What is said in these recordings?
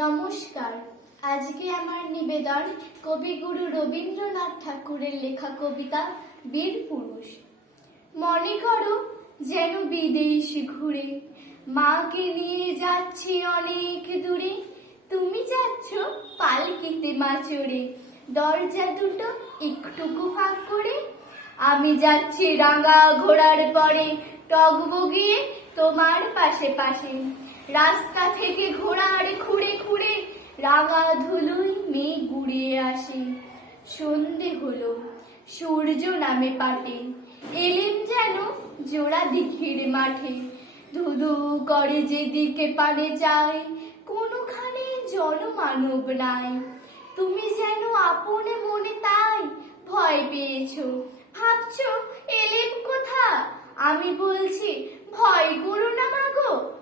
নমস্কার। আজকে আমার নিবেদন কবিগুরু রবীন্দ্রনাথ ঠাকুরের লেখা কবিতা বীর পুরুষ। মনে করো যেন বিদেশ ঘুরে, মাকে নিয়ে যাচ্ছি অনেক দূরে। তুমি যাচ্ছ পালকিতে মা চড়ে দরজা দুটো একটুকু ফাঁক করে। আমি যাচ্ছি রাঙা ঘোড়ার পরে টক বগিয়ে তোমার পাশে পাশে। রাস্তা থেকে ঘোড়ার খুঁড়ে খুঁড়ে রাঙা ধুলোই মেঘ গুড়িয়ে আসে। সন্ধে হলো, সূর্য নামে পাটে এলেম যেন জোড়া দিঘির মাঠে। ধুধু করে যেদিকে পারে যায়, কোনোখানে জনমানব নাই। তুমি যেন আপনে মনে তাই ভয় পেয়েছ। ভাবছ এলেম কোথা? আমি বলছি, ভয় করো না মাগো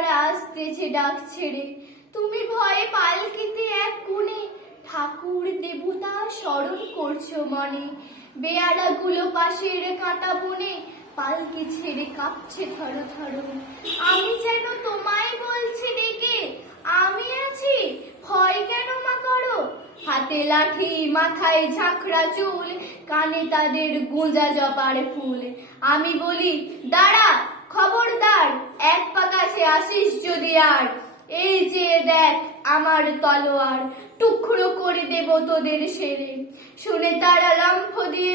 ওই আসতেছে ডাক ছেড়ে। তুমি ভয়ে পালকিতে এক কোণে ঠাকুর দেবতা স্মরণ করছ মনে। বেয়ারাগুলো পাশের কাঁটা বনে পালকি ছেড়ে কাঁপছে থর থর। আমি যেন তোমায় বলছি ডেকে আমি আছি। ভয় কেন হাতে লাঠি, মাথায় ঝাঁকড়া চুল, কানে তাদের গুঁজা জপার ফুল। আমি বলি, দাঁড়া, খবরদার, এক পা কাছে আসিস যদি আর। এই যে দেখ আমার তলোয়ার, টুকরো করে দেব তোদের সেরে। শুনে তারা লম্ফ দিয়ে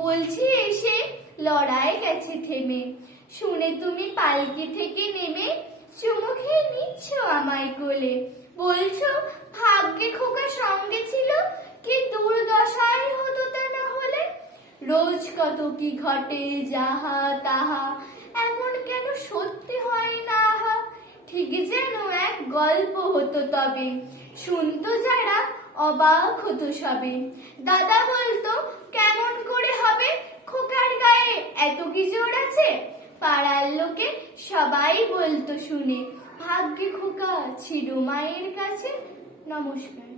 বলছি, এসে লড়াই গেছে থেমে। শুনে তুমি পালকি থেকে নেমে চুমু খেয়ে নিচ্ছ আমায় কোলে। বলছো, ভাগ্যে খোকা সঙ্গে ছিল, কি দুর্দশাই হতো তা না হলে? রোজ কত কি ঘটে যাহা তাহা, এমন কেন সত্যি হয় না ঠিক যেন এক গল্প হতো তবে। শুনতো যারা, অবাক হতো সবে। দাদা বলতো কেমন করে হবে খোকার গায়ে এত কি জোর আছে পাড়ার লোকে সবাই বলতো শুনে ভাগ্যে খোকা ছিল মায়ের কাছে নমস্কার।